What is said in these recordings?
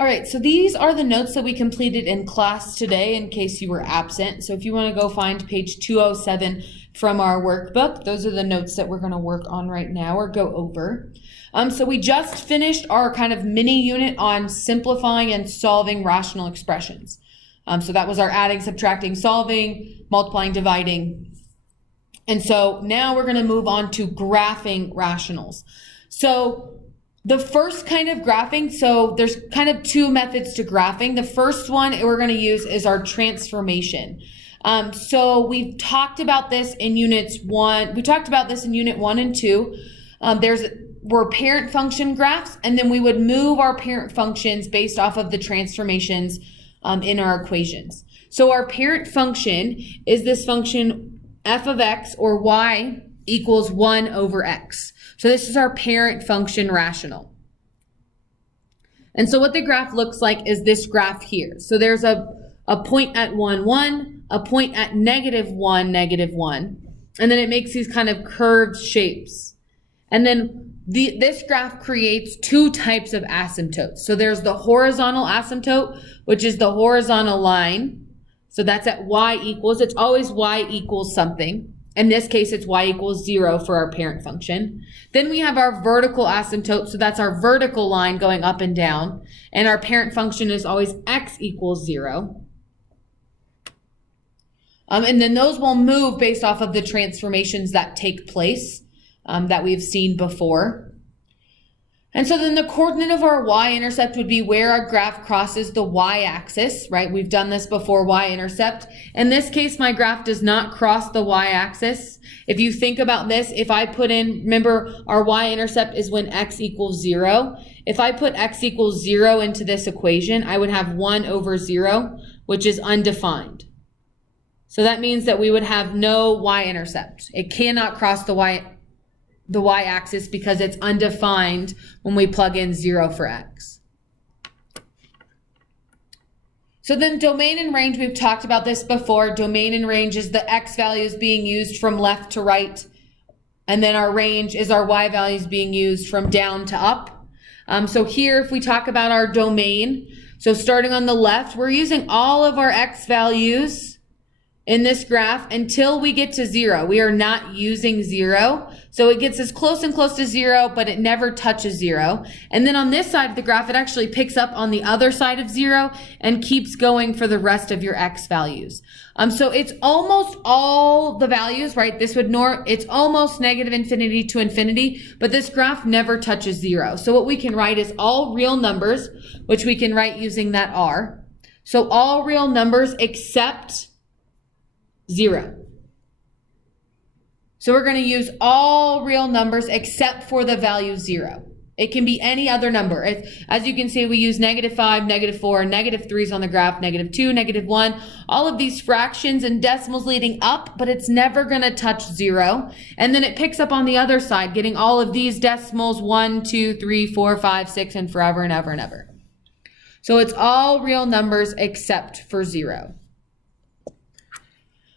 All right, so these are the notes that we completed in class today in case you were absent. So if you want to go find page 207 from our workbook, those are the notes that we're going to work on right now or go over. So we just finished our kind of mini unit on simplifying and solving rational expressions. So that was our adding, subtracting, solving, multiplying, dividing. And so now we're going to move on to graphing rationals. So the first kind of graphing, so there's kind of two methods to graphing. The first one we're going to use is our transformation. So we've talked about this in units 1. We talked about this in unit 1 and 2. Were parent function graphs, and then we would move our parent functions based off of the transformations in our equations. So our parent function is this function f of x or y equals 1 over x. So this is our parent function rational. And so what the graph looks like is this graph here. So there's a point at 1, 1, a point at -1, -1, and then it makes these kind of curved shapes. And then this graph creates two types of asymptotes. So there's the horizontal asymptote, which is the horizontal line. So that's at y equals, it's always y equals something. In this case, it's y equals 0 for our parent function. Then we have our vertical asymptote, so that's our vertical line going up and down. And our parent function is always x equals 0. And then those will move based off of the transformations that take place that we've seen before. And so then the coordinate of our y-intercept would be where our graph crosses the y-axis, right? We've done this before, y-intercept. In this case, my graph does not cross the y-axis. If you think about this, if I put in, remember our y-intercept is when x equals 0. If I put x equals 0 into this equation, I would have 1 over 0, which is undefined. So that means that we would have no y-intercept. It cannot cross the y-axis because it's undefined when we plug in 0 for x. So then domain and range, we've talked about this before. Domain and range is the x values being used from left to right, and then our range is our y values being used from down to up. So here, if we talk about our domain, so starting on the left, we're using all of our x values in this graph until we get to 0. We are not using 0. So it gets as close and close to 0, but it never touches 0. And then on this side of the graph, it actually picks up on the other side of 0 and keeps going for the rest of your x values. So it's almost all the values, right? It's almost -infinity to infinity, but this graph never touches 0. So what we can write is all real numbers, which we can write using that r. So all real numbers except 0. So we're going to use all real numbers except for the value 0. It can be any other number. As you can see, we use -5, -4, -3s on the graph, -2, -1, all of these fractions and decimals leading up, but it's never going to touch 0. And then it picks up on the other side, getting all of these decimals 1, 2, 3, 4, 5, 6, and forever and ever and ever. So it's all real numbers except for 0.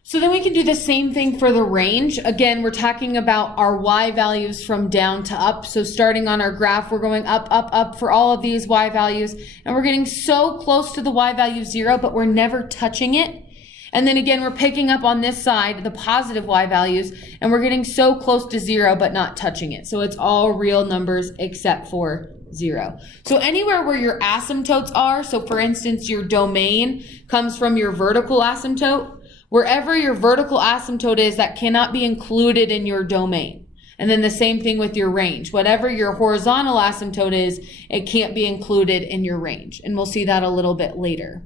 So then we can do the same thing for the range. Again, we're talking about our y values from down to up. So starting on our graph, we're going up, up, up for all of these y values. And we're getting so close to the y value 0, but we're never touching it. And then again, we're picking up on this side, the positive y values, and we're getting so close to 0, but not touching it. So it's all real numbers except for 0. So anywhere where your asymptotes are, so for instance, your domain comes from your vertical asymptote, wherever your vertical asymptote is, that cannot be included in your domain. And then the same thing with your range. Whatever your horizontal asymptote is, it can't be included in your range. And we'll see that a little bit later.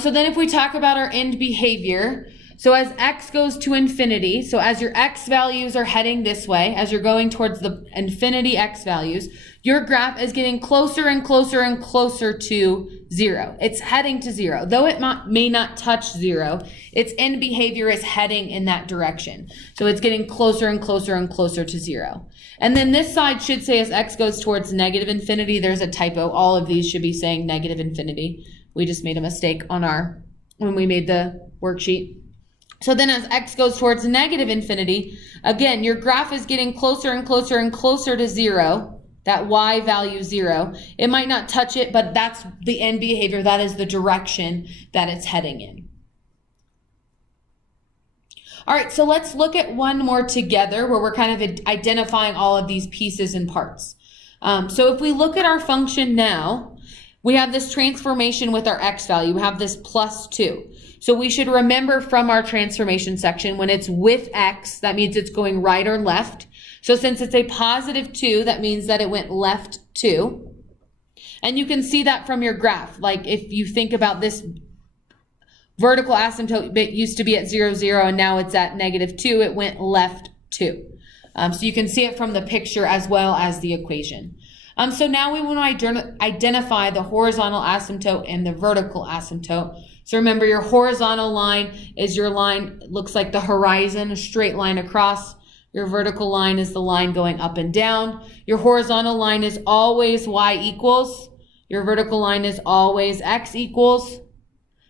So then if we talk about our end behavior, so as x goes to infinity, so as your x values are heading this way, as you're going towards the infinity x values, your graph is getting closer and closer and closer to 0. It's heading to 0. Though it may not touch 0, its end behavior is heading in that direction. So it's getting closer and closer and closer to 0. And then this side should say as x goes towards -infinity, there's a typo. All of these should be saying -infinity. We just made a mistake on when we made the worksheet. So then as x goes towards -infinity, again, your graph is getting closer and closer and closer to 0. that y value 0. It might not touch it, but that's the end behavior. That is the direction that it's heading in. All right, so let's look at one more together where we're kind of identifying all of these pieces and parts. So if we look at our function now, we have this transformation with our x value. We have this plus 2. So we should remember from our transformation section, when it's with x, that means it's going right or left. So since it's a positive 2, that means that it went left 2. And you can see that from your graph. Like if you think about this vertical asymptote, it used to be at 0, 0, and now it's at negative 2. It went left 2. So you can see it from the picture as well as the equation. So now we want to identify the horizontal asymptote and the vertical asymptote. So remember, your horizontal line is your line, looks like the horizon, a straight line across. Your vertical line is the line going up and down. Your horizontal line is always y equals. Your vertical line is always x equals.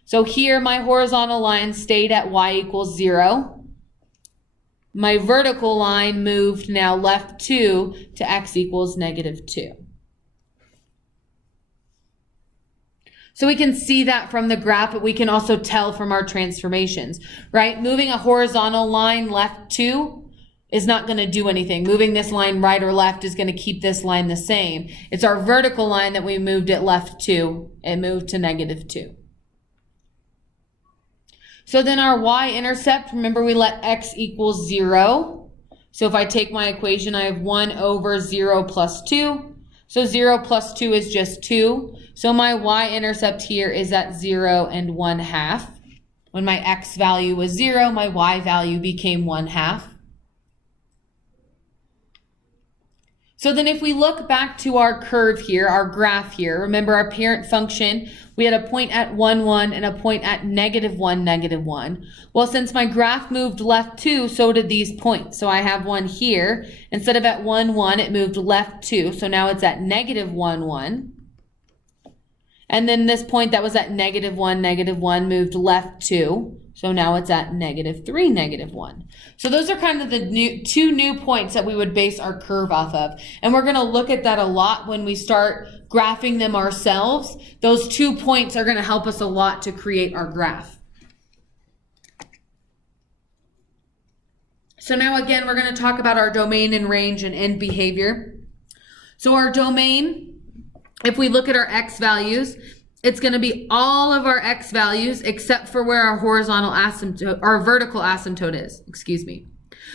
So here my horizontal line stayed at y equals 0. My vertical line moved now left 2 to x equals negative 2. So we can see that from the graph, but we can also tell from our transformations, right? Moving a horizontal line left 2 is not going to do anything. Moving this line right or left is going to keep this line the same. It's our vertical line that we moved it left 2. It moved to negative 2. So then our y-intercept, remember we let x equals 0. So if I take my equation, I have 1 over 0 plus 2. So 0 plus 2 is just 2. So my y-intercept here is at 0 and 1/2. When my x value was 0, my y value became 1/2. So then if we look back to our curve here, our graph here, remember our parent function, we had a point at 1, 1 and a point at negative 1, negative 1. Well, since my graph moved left 2, so did these points. So I have one here. Instead of at 1, 1, it moved left 2. So now it's at negative 1, 1. And then this point that was at negative 1, moved left 2. So now it's at negative 3, negative 1. So those are kind of the two new points that we would base our curve off of. And we're going to look at that a lot when we start graphing them ourselves. Those 2 points are going to help us a lot to create our graph. So now again, we're going to talk about our domain and range and end behavior. So our domain, if we look at our x values, it's going to be all of our x values except for where our horizontal asymptote, our vertical asymptote is,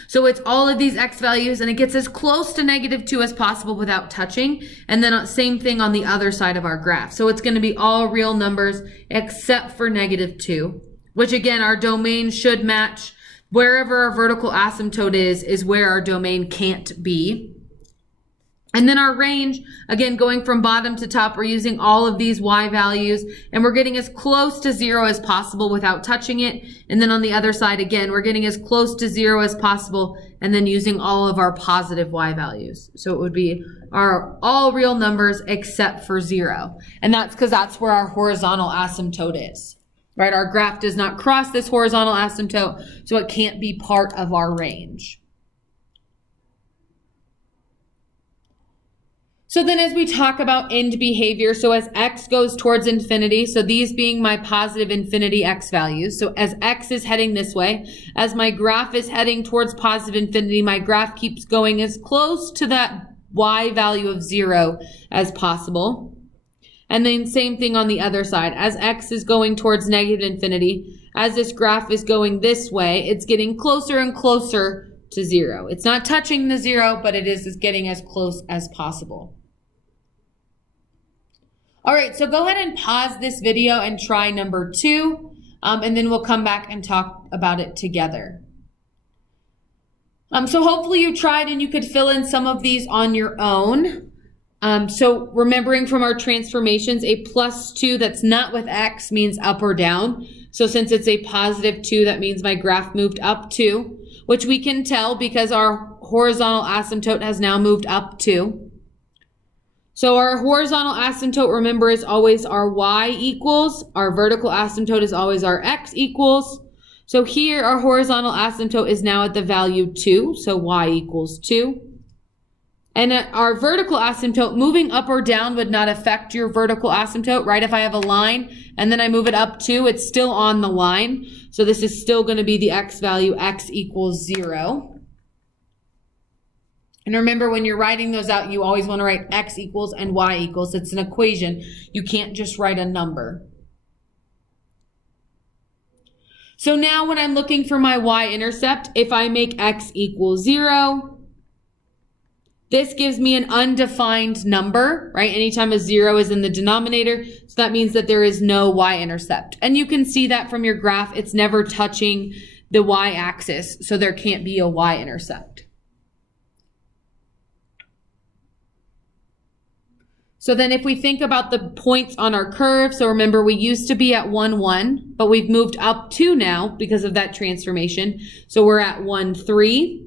So it's all of these x values, and it gets as close to negative 2 as possible without touching. And then same thing on the other side of our graph. So it's going to be all real numbers except for negative 2, which again, our domain should match. Wherever our vertical asymptote is where our domain can't be. And then our range, again, going from bottom to top, we're using all of these y values, and we're getting as close to 0 as possible without touching it. And then on the other side, again, we're getting as close to 0 as possible, and then using all of our positive y values. So it would be our all real numbers except for 0. And that's because that's where our horizontal asymptote is, right? Our graph does not cross this horizontal asymptote, so it can't be part of our range. So then as we talk about end behavior, so as x goes towards infinity, so these being my positive infinity x values, so as x is heading this way, as my graph is heading towards positive infinity, my graph keeps going as close to that y value of 0 as possible. And then same thing on the other side. As x is going towards negative infinity, as this graph is going this way, it's getting closer and closer to 0. It's not touching the 0, but it is getting as close as possible. All right, so go ahead and pause this video and try number 2, and then we'll come back and talk about it together. So hopefully you tried and you could fill in some of these on your own. So remembering from our transformations, a plus 2 that's not with x means up or down. So since it's a positive 2, that means my graph moved up 2, which we can tell because our horizontal asymptote has now moved up 2. So our horizontal asymptote, remember, is always our y equals. Our vertical asymptote is always our x equals. So here our horizontal asymptote is now at the value 2, so y equals 2. And our vertical asymptote, moving up or down would not affect your vertical asymptote, right? If I have a line and then I move it up 2, it's still on the line. So this is still going to be the x value, x equals 0. And remember, when you're writing those out, you always want to write x equals and y equals. It's an equation. You can't just write a number. So now when I'm looking for my y-intercept, if I make x equal 0, this gives me an undefined number, right? Anytime a 0 is in the denominator, so that means that there is no y-intercept. And you can see that from your graph, it's never touching the y-axis, so there can't be a y-intercept. So then if we think about the points on our curve, so remember we used to be at 1, 1, but we've moved up 2 now because of that transformation. So we're at 1, 3.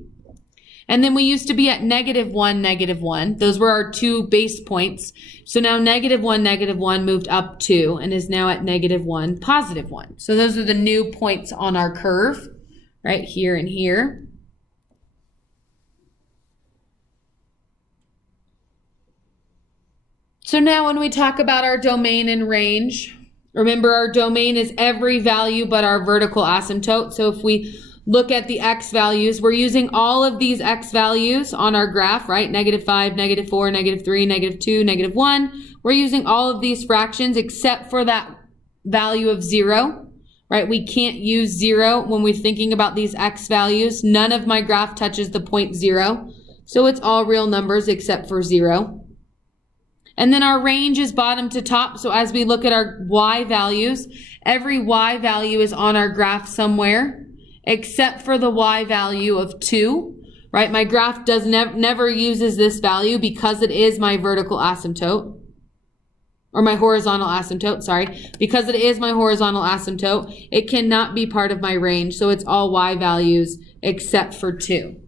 And then we used to be at -1, -1. Those were our 2 base points. So now -1, -1 moved up 2 and is now at -1, +1. So those are the new points on our curve, right here and here. So now when we talk about our domain and range, remember our domain is every value but our vertical asymptote. So if we look at the x values, we're using all of these x values on our graph, right? -5, -4, -3, -2, -1. We're using all of these fractions except for that value of 0, right? We can't use 0 when we're thinking about these x values. None of my graph touches the point 0. So it's all real numbers except for 0. And then our range is bottom to top. So as we look at our y values, every y value is on our graph somewhere, except for the y value of 2, right? My graph never uses this value because it is my vertical asymptote, or my horizontal asymptote, sorry. Because it is my horizontal asymptote, it cannot be part of my range. So it's all y values except for 2.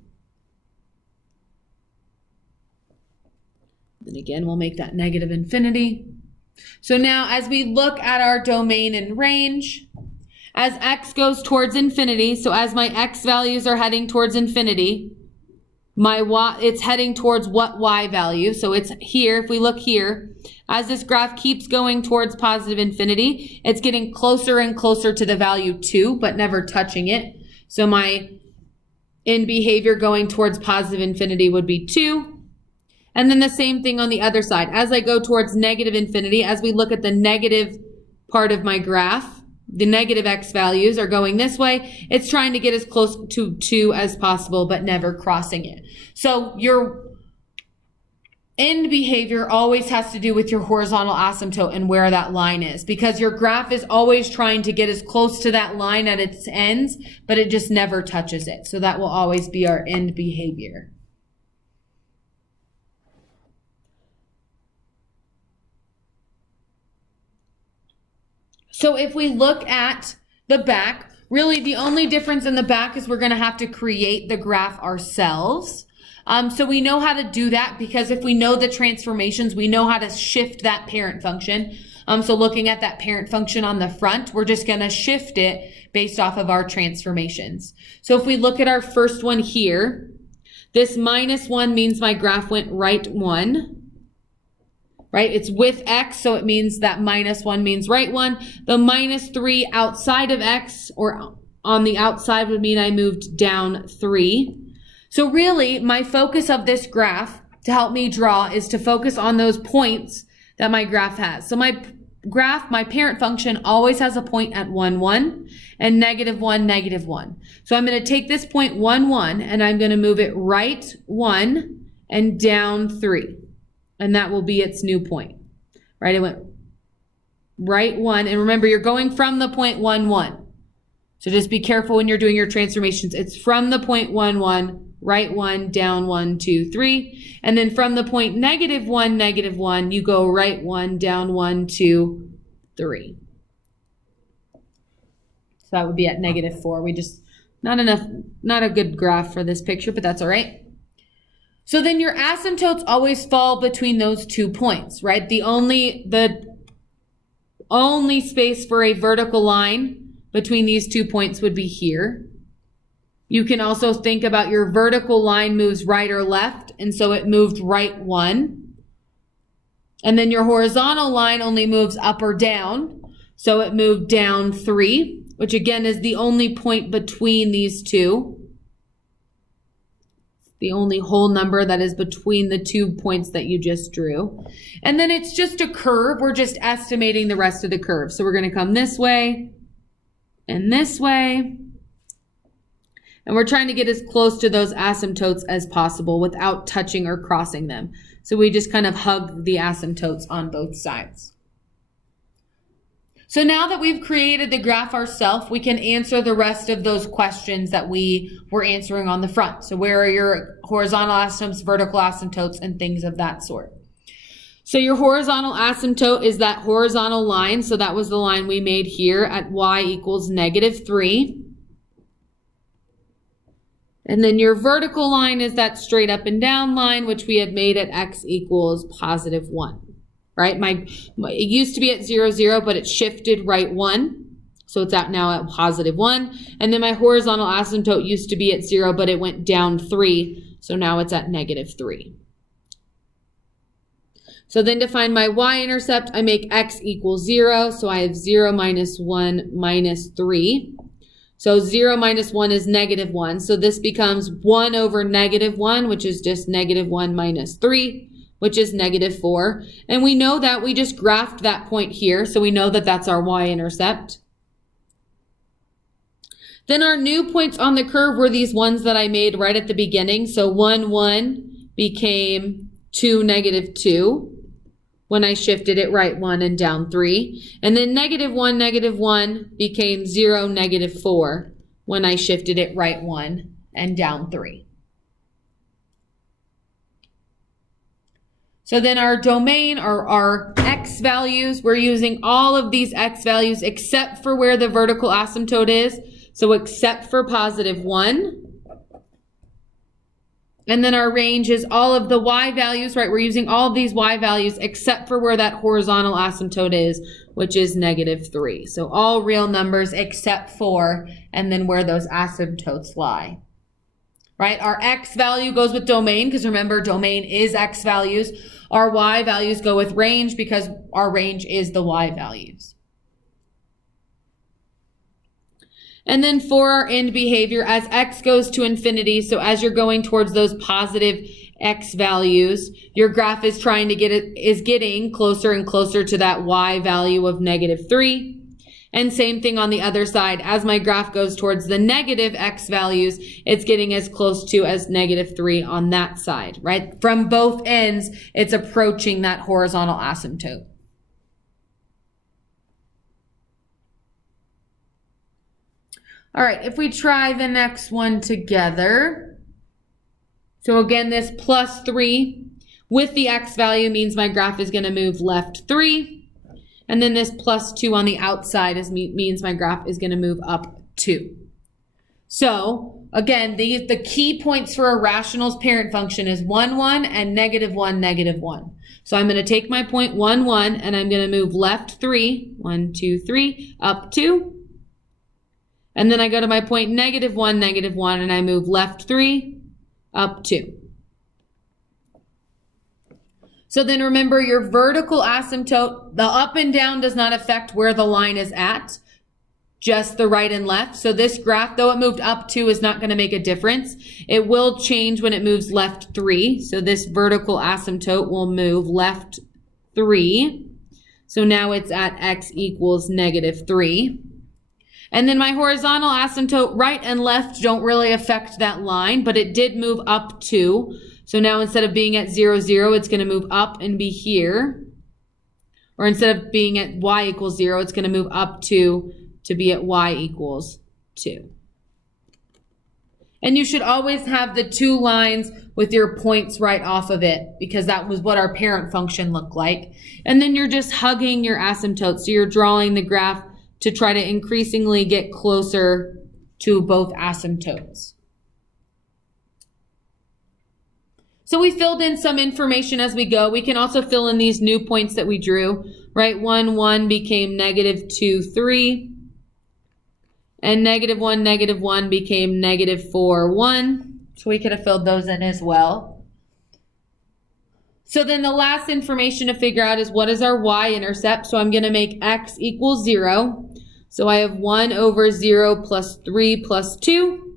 And again, we'll make that -infinity. So now as we look at our domain and range, as x goes towards infinity, so as my x values are heading towards infinity, my y, it's heading towards what y value? So it's here, if we look here, as this graph keeps going towards positive infinity, it's getting closer and closer to the value 2, but never touching it. So my end behavior going towards positive infinity would be 2. And then the same thing on the other side. As I go towards negative infinity, as we look at the negative part of my graph, the negative x values are going this way. It's trying to get as close to 2 as possible, but never crossing it. So your end behavior always has to do with your horizontal asymptote and where that line is, because your graph is always trying to get as close to that line at its ends, but it just never touches it. So that will always be our end behavior. So if we look at the back, really the only difference in the back is we're going to have to create the graph ourselves. So we know how to do that because if we know the transformations, we know how to shift that parent function. So looking at that parent function on the front, we're just going to shift it based off of our transformations. So if we look at our first one here, this -1 means my graph went right 1. Right? It's with x, so it means that -1 means right 1. The -3 outside of x, or on the outside, would mean I moved down 3. So really, my focus of this graph to help me draw is to focus on those points that my graph has. So my graph, my parent function always has a point at 1, 1 and -1, -1. So I'm going to take this point 1, 1 and I'm going to move it right 1 and down 3. And that will be its new point, right? It went right 1. And remember, you're going from the point 1, 1. So just be careful when you're doing your transformations. It's from the point 1, 1, right 1, down 1, 2, 3. And then from the point -1, -1, you go right 1, down 1, 2, 3. So that would be at -4. We just, not a good graph for this picture, but that's all right. So then your asymptotes always fall between those 2 points, right? The only space for a vertical line between these 2 points would be here. You can also think about your vertical line moves right or left, and so it moved right 1. And then your horizontal line only moves up or down, so it moved down 3, which again is the only point between these two. The only whole number that is between the 2 points that you just drew. And then it's just a curve. We're just estimating the rest of the curve. So we're going to come this way and this way. And we're trying to get as close to those asymptotes as possible without touching or crossing them. So we just kind of hug the asymptotes on both sides. So now that we've created the graph ourselves, we can answer the rest of those questions that we were answering on the front. So where are your horizontal asymptotes, vertical asymptotes, and things of that sort. So your horizontal asymptote is that horizontal line. So that was the line we made here at y equals -3. And then your vertical line is that straight up and down line, which we had made at x equals +1. Right? It used to be at 0, 0, but it shifted right 1. So it's out now at +1. And then my horizontal asymptote used to be at 0, but it went down 3. So now it's at -3. So then to find my y-intercept, I make x equals 0. So I have 0 minus 1 minus 3. So 0 minus 1 is -1. So this becomes 1 over -1, which is just -1 minus 3. Which is -4. And we know that we just graphed that point here, so we know that that's our y-intercept. Then our new points on the curve were these ones that I made right at the beginning. So 1, 1 became 2, -2 when I shifted it right 1 and down 3. And then -1, -1 became 0, -4 when I shifted it right 1 and down 3. So then our domain are our x values. We're using all of these x values except for where the vertical asymptote is. So except for +1. And then our range is all of the y values, right? We're using all of these y values except for where that horizontal asymptote is, which is -3. So all real numbers except for, and then where those asymptotes lie. Right? Our x value goes with domain because remember domain is x values. Our y values go with range because our range is the y values. And then for our end behavior, as x goes to infinity, so as you're going towards those positive x values, your graph is trying to getting closer and closer to that y value of -3. And same thing on the other side. As my graph goes towards the negative x values, it's getting as close to as -3 on that side, right? From both ends, it's approaching that horizontal asymptote. All right, if we try the next one together. So again, this +3 with the x value means my graph is going to move left 3. And then this +2 on the outside means my graph is going to move up 2. So again, the key points for a rational's parent function is 1, 1 and -1, -1. So I'm going to take my point 1, 1 and I'm going to move left 3, 1, 2, 3, up 2. And then I go to my point -1, -1 and I move left 3, up 2. So then remember your vertical asymptote, the up and down does not affect where the line is at, just the right and left. So this graph, though it moved up 2, is not going to make a difference. It will change when it moves left 3. So this vertical asymptote will move left 3. So now it's at x equals -3. And then my horizontal asymptote, right and left, don't really affect that line, but it did move up 2. So now instead of being at 0, 0, it's going to move up and be here. Or instead of being at y equals 0, it's going to move up 2 to be at y equals 2. And you should always have the 2 lines with your points right off of it because that was what our parent function looked like. And then you're just hugging your asymptotes. So you're drawing the graph to try to increasingly get closer to both asymptotes. So we filled in some information as we go. We can also fill in these new points that we drew, right? 1, 1 became -2, 3. and -1, -1 became -4, 1. So we could have filled those in as well. So then the last information to figure out is what is our y-intercept. So I'm going to make x equals 0. So I have 1 over 0 plus 3 plus 2.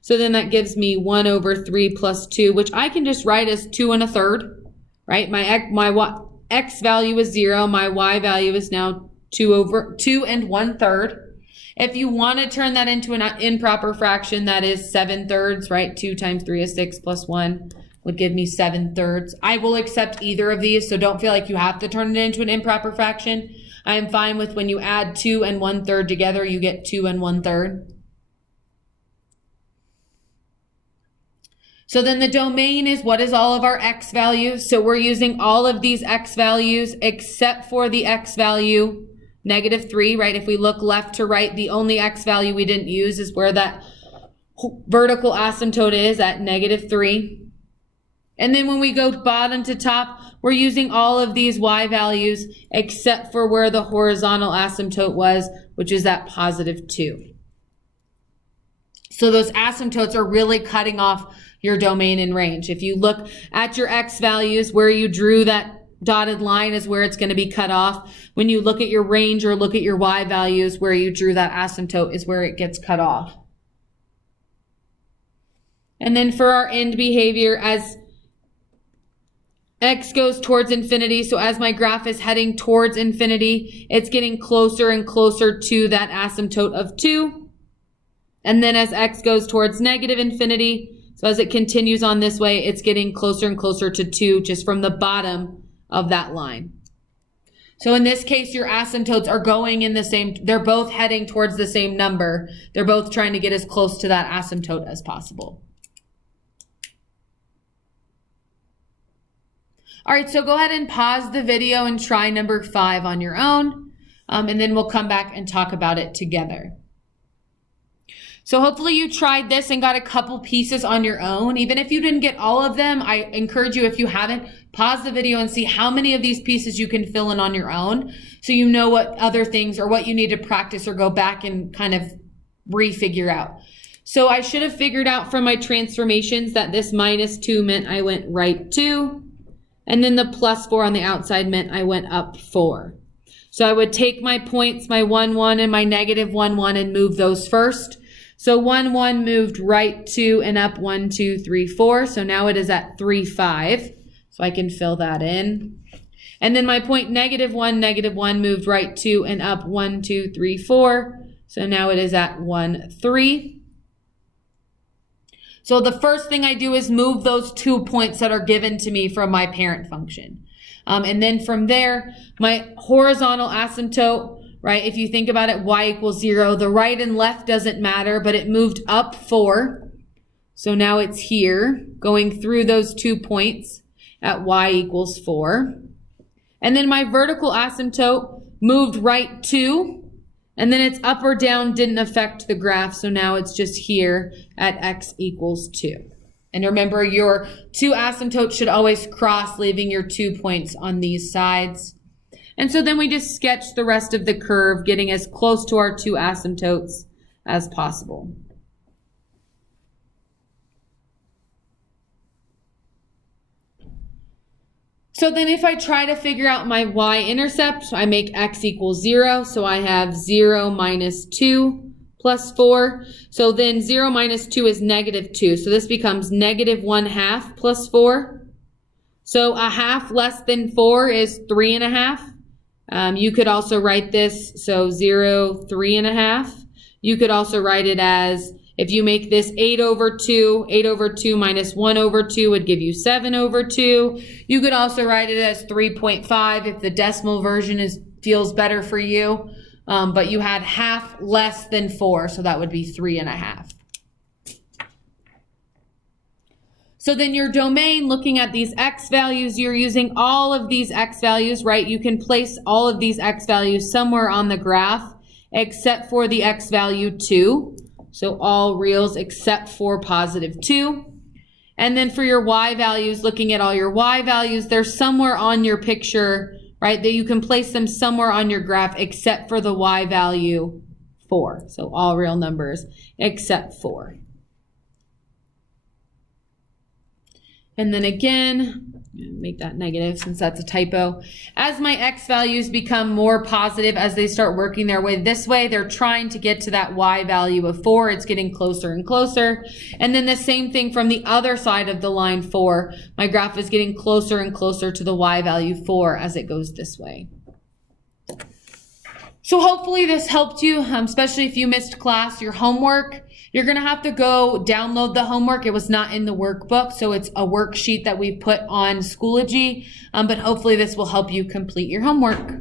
So then that gives me 1 over 3 plus 2, which I can just write as 2 1/3, right? My x value is 0. My y value is now 2 1/3. If you want to turn that into an improper fraction, that is 7/3, right? 2 times 3 is 6 plus 1 would give me 7/3. I will accept either of these, so don't feel like you have to turn it into an improper fraction. I am fine with when you add 2 and 1/3 together, you get 2 1/3. So then the domain is what is all of our x values. So we're using all of these x values except for the x value -3, right? If we look left to right, the only x value we didn't use is where that vertical asymptote is at -3. And then when we go bottom to top, we're using all of these y values except for where the horizontal asymptote was, which is at +2. So those asymptotes are really cutting off your domain and range. If you look at your x values, where you drew that dotted line is where it's going to be cut off. When you look at your range or look at your y values, where you drew that asymptote is where it gets cut off. And then for our end behavior, as x goes towards infinity, so as my graph is heading towards infinity, it's getting closer and closer to that asymptote of 2. And then as x goes towards -infinity, so as it continues on this way, it's getting closer and closer to 2 just from the bottom of that line. So in this case, your asymptotes are going in the same, they're both heading towards the same number. They're both trying to get as close to that asymptote as possible. All right, so go ahead and pause the video and try number 5 on your own, and then we'll come back and talk about it together. So hopefully you tried this and got a couple pieces on your own. Even if you didn't get all of them, I encourage you, if you haven't, pause the video and see how many of these pieces you can fill in on your own, so you know what other things or what you need to practice or go back and kind of refigure out. So I should have figured out from my transformations that this -2 meant I went right 2, and then the +4 on the outside meant I went up 4. So I would take my points, my 1, 1, and my -1, 1, and move those first. So 1, 1 moved right 2 and up 1, 2, 3, 4. So now it is at 3, 5. So I can fill that in. And then my point -1, -1 moved right 2 and up 1, 2, 3, 4. So now it is at 1, 3. So the first thing I do is move those 2 points that are given to me from my parent function. And then from there, my horizontal asymptote, right? If you think about it, y equals 0. The right and left doesn't matter, but it moved up 4. So now it's here, going through those 2 points at y equals 4. And then my vertical asymptote moved right 2. And then it's up or down didn't affect the graph. So now it's just here at x equals 2. And remember, your 2 asymptotes should always cross, leaving your 2 points on these sides. And so then we just sketch the rest of the curve, getting as close to our 2 asymptotes as possible. So then if I try to figure out my y-intercept, I make x equals 0. So I have 0 minus 2 plus 4. So then 0 minus 2 is -2. So this becomes -1/2 plus 4. So a half less than 4 is 3 1/2. You could also write this, so 0, 3 1/2. You could also write it as, if you make this 8 over 2, 8 over 2 minus 1 over 2 would give you 7 over 2. You could also write it as 3.5 if the decimal version feels better for you. But you had half less than 4, so that would be 3 1/2. So then your domain, looking at these x values, you're using all of these x values, right? You can place all of these x values somewhere on the graph except for the x value 2. So all reals except for +2. And then for your y values, looking at all your y values, they're somewhere on your picture, right? That you can place them somewhere on your graph except for the y value 4. So all real numbers except 4. And then again, make that negative since that's a typo. As my x values become more positive, as they start working their way this way, they're trying to get to that y value of 4. It's getting closer and closer. And then the same thing from the other side of the line 4. My graph is getting closer and closer to the y value 4 as it goes this way. So hopefully this helped you, especially if you missed class. Your homework, you're going to have to go download the homework. It was not in the workbook, so it's a worksheet that we put on Schoology, but hopefully this will help you complete your homework.